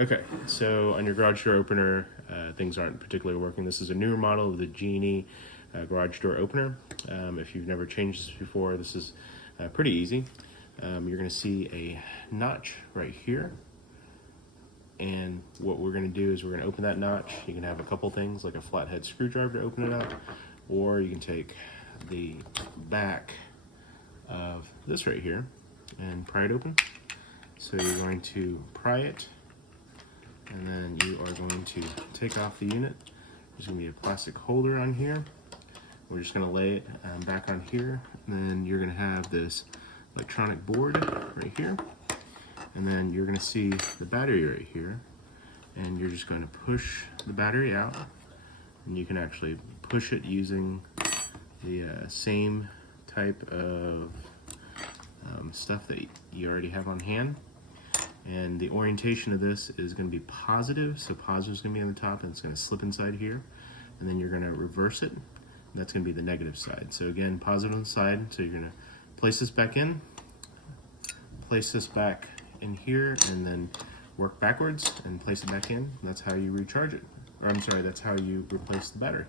Okay, so on your garage door opener, things aren't particularly working. This is a newer model of the Genie Garage Door Opener. If you've never changed this before, this is pretty easy. You're going to see a notch right here. And what we're going to do is we're going to open that notch. You can have a couple things like a flathead screwdriver to open it up, or you can take the back of this right here and pry it open. So you're going to pry it, and then you are going to take off the unit. There's going to be a plastic holder on here. We're just going to lay it back on here, and then you're going to have this electronic board right here, and then you're going to see the battery right here, and you're just going to push the battery out, and you can actually push it using the same type of stuff that you already have on hand. And the orientation of this is going to be positive, so positive is going to be on the top, and it's going to slip inside here, and then you're going to reverse it. That's going to be the negative side. So again, positive on the side, so you're going to place this back in, place this back in here, and then work backwards and place it back in. That's how you recharge it. Or I'm sorry, that's how you replace the battery.